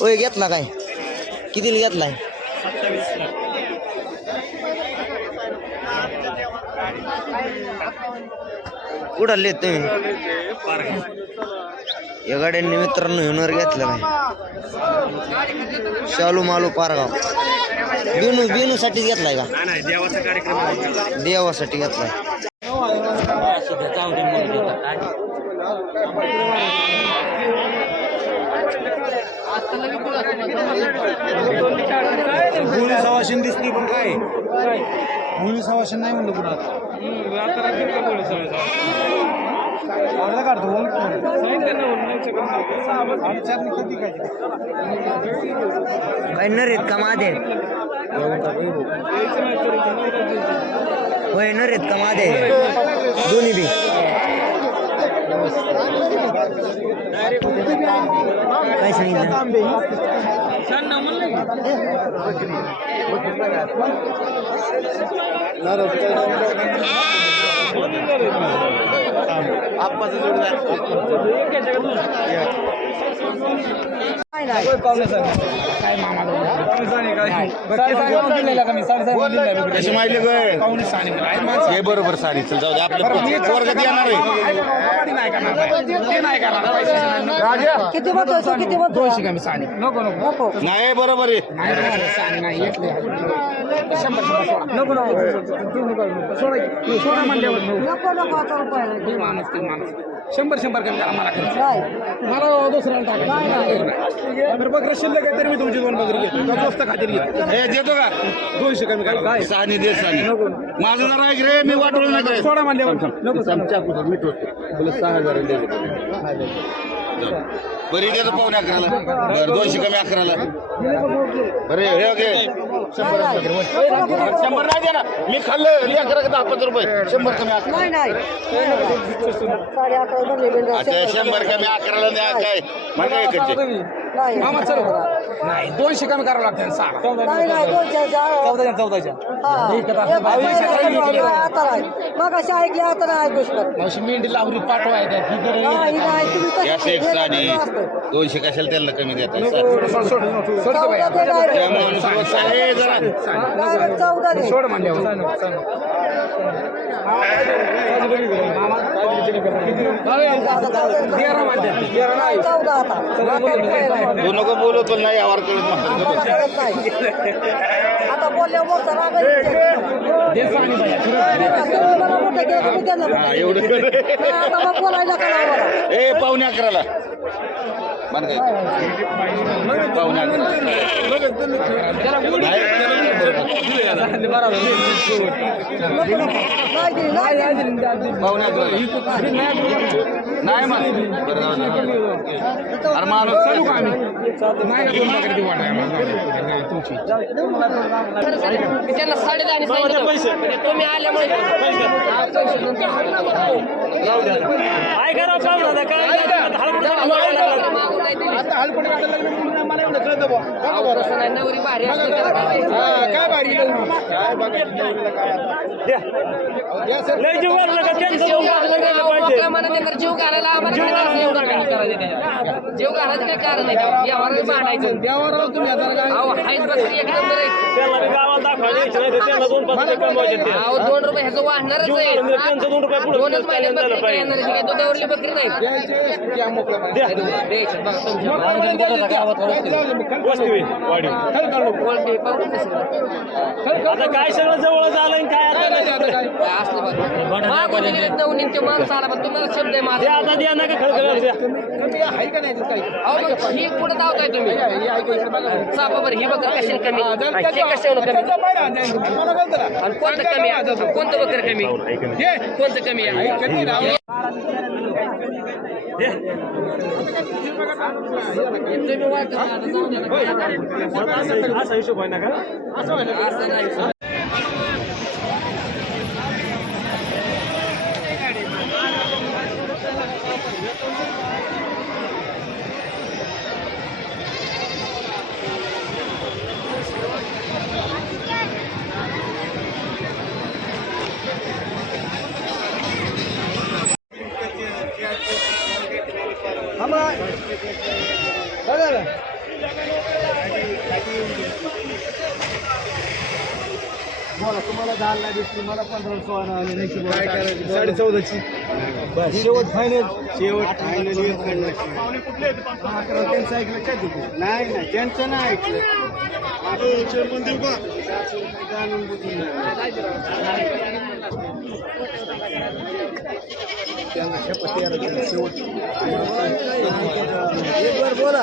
होय घेतला काय कितीला घेतलाय कुठले तुम्ही या गाड्यांनी मित्रांनो युनर घेतलं काय शालू मालू पारगाव बेनू साठी घेतलाय का देवाचा कार्यक्रम देवासाठी घेतलाय मुली सवाशीन दिसली पण काय मुली सवाशीन नाही म्हणलं पुन्हा आता काढतो काय नरेत का माधे होय नरेत का माधे दोन्ही बी काय सांगितलं कशी माहिती काय बरोबर साडी चल जाऊ दे आपलं वर्गात येणार आहे किती म्हणतो किती म्हणतो नाही बरोबर आहे नको नको आता रुपये शंभर कमी करा मला नाही मला दुसऱ्याला टाकायचं बघ शिल्लक आहे तरी मी तुमची 2 बकरी घेतो स्वस्त खातीर घेतो हे देतो का 200 कमी करा सानी दे सानी माझं जरा ऐक रे मी वाटवलं नाही करायचं सोडा म्हणल्यावर नको मी ठेवतो तुला 6000 दे बरी देतो पावणे 11ला बरं 200 कमी 11ला बरे हे ओके 100 नाही दे ना मी खाल्लं 11 रुपये 100 कमी 11 नाही नाही 11.5 अच्छा 100 कमी 11ला द्या काय मला इकडचे नाही मामा चल नाही 200 कमी करावं लागतं नाही नाही 14 आता नाही मग अशी ऐकली आता नाही ऐकू शकत मावशी मेंढी लावली पाठवाय नाही नाही तुम्ही या एक साडी 200 कशाला त्याला कमी देतात सोड म्हणल्यावर तू नको बोलतो नाही यावर आता बोलल्यावर एवढं आता मग बोलायला का ए पावणे 11ला पावणे 11 नाही मग अरे माणूस चालू का आम्ही त्यांना 10.5 तुम्ही आल्यामुळे नवरी भारी काय भारी जीव घालायला आम्हाला जीव घालायचं काय कारण आहे यावर भांडायचं देवावर तुम्ही एक नंबर आहे अहो 2 रुपये ह्याचं वाढणारच आहे 2च महिन्यात बकरी येणार आहे दुधावरली बकरी नाही आता काय सगळं जवळ झालं काय असलं माणूस आला पण तुम्हाला शब्द आहे माझा आता द्या ना का खळखळ कमी आहे का नाही काही अहो मग ही पुढे धावताय तुम्ही हे आहे का इकडे बघा चापा बरं ही बकर कशाने कमी हा, जर हे त्याच्या- कशाने कमी त्याच्या बाहेर आणता येईल. मला कळतं ना. आणि कोणतं कमी आहे कोणतं बकर कमी हे, कोणतं कमी आहे कमी ना. तुम्ही वाटतं आता जाऊ द्या ना. असा हिशोब आहे ना का असं व्हायला पाहिजे. असं नाही बोला तुम्हाला 10 दिसली मला 15-16 आले नाही काय करायचं 14.5ची बस शेवट फायनल शेवट फायनल त्यांचं ऐकलं काय तू नाही नाही त्यांचं नाही ऐकलं शेवट बोला